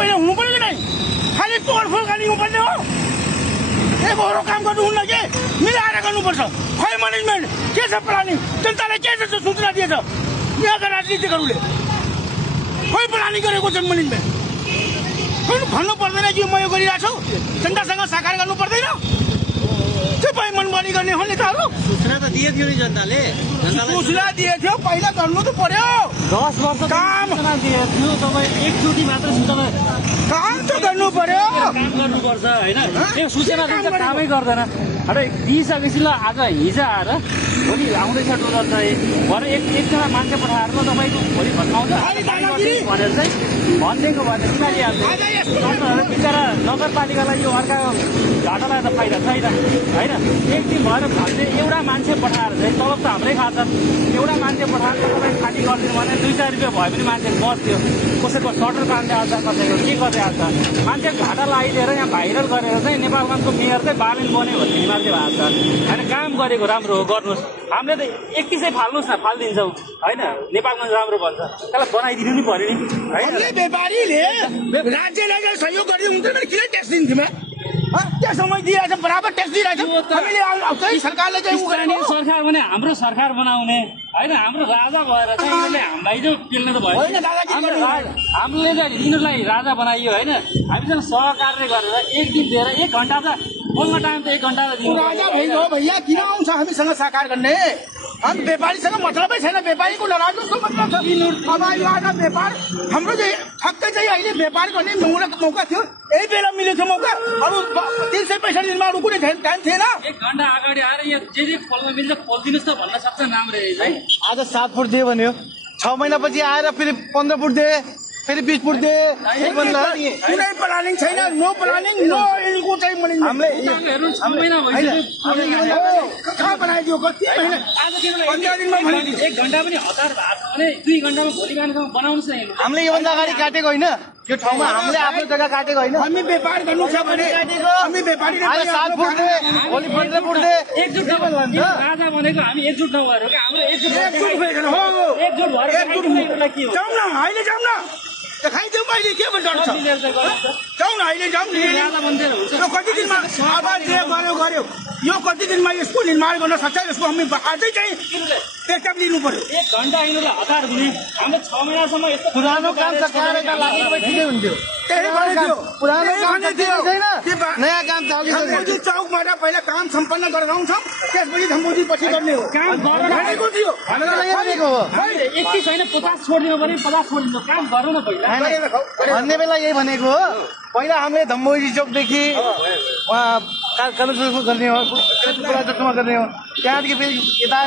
पहिले हुनु पर्यो कि नै खालि तोडफोड गर्ने हुनुपर्ने हो एकहोरो काम गर्नुहुन्न के मिलाएर गर्नुपर्छ खै म्यानेजमेन्ट के छ प्लानिङ जनतालाई के छ सूचना दिएछ यहाँका राजनीतिकहरूले खै प्लानिङ गरेको छ म्यानेजमेन्ट भन्नु पर्दैन कि म यो गरिरहेको छु जनतासँग साकार गर्नु पर्दैन के पाइ मनमानी गर्ने हो नेताहरू सूचना त दिए थियो नि जनताले सूचना दिए थियो पहिला गर्नु त पर्यो 10 वर्ष काम दिए थियो तपाईँ एकचोटि मात्र सूचना काम त गर्नु पर्यो काम गर्नुपर्छ हैन त्यो सूचना दिन्छ कामै गर्दैन अरे दिइसकेपछि ल आज हिजो आएर भोलि आउँदैछ डोलर चाहिँ भरे एकजना मान्छे पठाएर त तपाईँको भोलि भत्काउँछ भनेर चाहिँ भनिदिएको भए त किन बिचरा नगरपालिकालाई यो अर्का घाटालाई त फाइदा छैन होइन एक दिन भएर भन्ने एउटा मान्छे पठाएर चाहिँ तलब त हाम्रै खान्छ एउटा मान्छे पठाएर तपाईँ खाली गरिदिनु भने 2-4 रुपियाँ भए पनि मान्छे बस्थ्यो कसैको सटर काट्दै हाल्छ कसैको के गर्दै हाल्छ मान्छे घाटा लगाइदिएर यहाँ भाइरल गरेर चाहिँ नेपालगञ्जको मेयर चाहिँ बालिन बन्यो भन्ने मान्छे भएको छ होइन काम गरेको राम्रो हो गर्नुहोस् हामीले त एक किसै फाल्नुहोस् न फालिदिन्छौँ होइन नेपालगञ्ज राम्रो भन्छ त्यसलाई बनाइदिनु नि पर्यो नि होइन व्यापारीले राज्यलाई सहयोग गरिदिनु हुन्थ्यो भने किन ट्याक्स दिन्थ्यौँ त्यो समय दिइरहेछ बराबर ट्याक्स दिइरहेछ हामीले सरकारले चाहिँ स्थानीय सरकार भने हाम्रो सरकार बनाउने होइन हाम्रो राजा भएर चाहिँ यिनीहरूले हामीलाई जो पेल्ने त भयो हामीले चाहिँ यिनीहरूलाई राजा बनाइयो होइन हामीसँग सहकार्य गरेर एक दिन दिएर 1 घन्टा त बोल्न टाइम त 1 घन्टा त दिनु राजा भइगयो भैया किन आउँछ हामीसँग साकार गर्ने हम व्यापारीसँग मतलबै छैन व्यापारीको नराजको मतलब छ अब यो आज व्यापार हाम्रो चाहिँ ठक्कै चाहिँ अहिले व्यापार गर्ने मौका थियो यही बेला मिलेको मौका अब 365 दिनमा अरू कुनै टाइम थिएन 1 घन्टा अगाडि आएर यहाँ जे खोल्न मिल्छ खोलिदिनुहोस् त भन्न सक्छ राम्रो है आज 7 फुट दियो भन्यो 6 महिनापछि आएर फेरि 15 फुट दिए फेरि 20 फुट दिए कुनै प्लानिङ छैन नो प्लानिङ नो इनको चाहिँ हामीले 6 महिना भइसक्यो कहाँ बनाइदियो कति महिना आज 15 दिनमा भने 1 घन्टा पनि हतार भएको छ भने 2 घन्टामा भोलि बिहानसम्म बनाउनुहोस् न हामीले योभन्दा अगाडि काटेको होइन यो ठाउँमा हामीले आफ्नो जग्गा काटेको होइन हामी व्यापार गर्नु छ भने हामी व्यापारीले आज 7 फुट दिए भोलि 15 फुट दिए एकजुट राजा भनेको हामी एकजुट नभएर क्या हाम्रो एकजुट भइकन हो एकजुट भएर के हो जाउँ न अहिले जाउँ न खाइदिउँ अहिले के भन्छ जाउँ न अहिले जाउँ यो कति दिनमा अब जे गर्यो यो कति दिनमा यसको निर्माण गर्न सक्छ यसको हामी आजै चाहिँ पेकअप लिनु पर्यो 1 घन्टा यिनीहरूलाई हतार दिने हाम्रो 6 महिनासम्म यस्तो पुरानो काम त कार्यका लागि ठिकै हुन्थ्यो त्यही भनेको पुरानो काम त छैन नयाँ काम धम्बोजी चौकबाट पहिला काम सम्पन्न गरेर आउँछौँ त्यसपछि धम्बोजी पछि गर्ने हो काम गरेको थियो भनेको हो 21 होइन 50 छोडिदिनु पर्यो 50 छोडिदिनु काम गरौँ न पहिला भन्ने बेला यही भनेको हो पहिला हामीले धम्बोजी चौकदेखि उहाँ कलेक्टर गर्ने हो गर्ने हो त्यहाँदेखि फेरि यता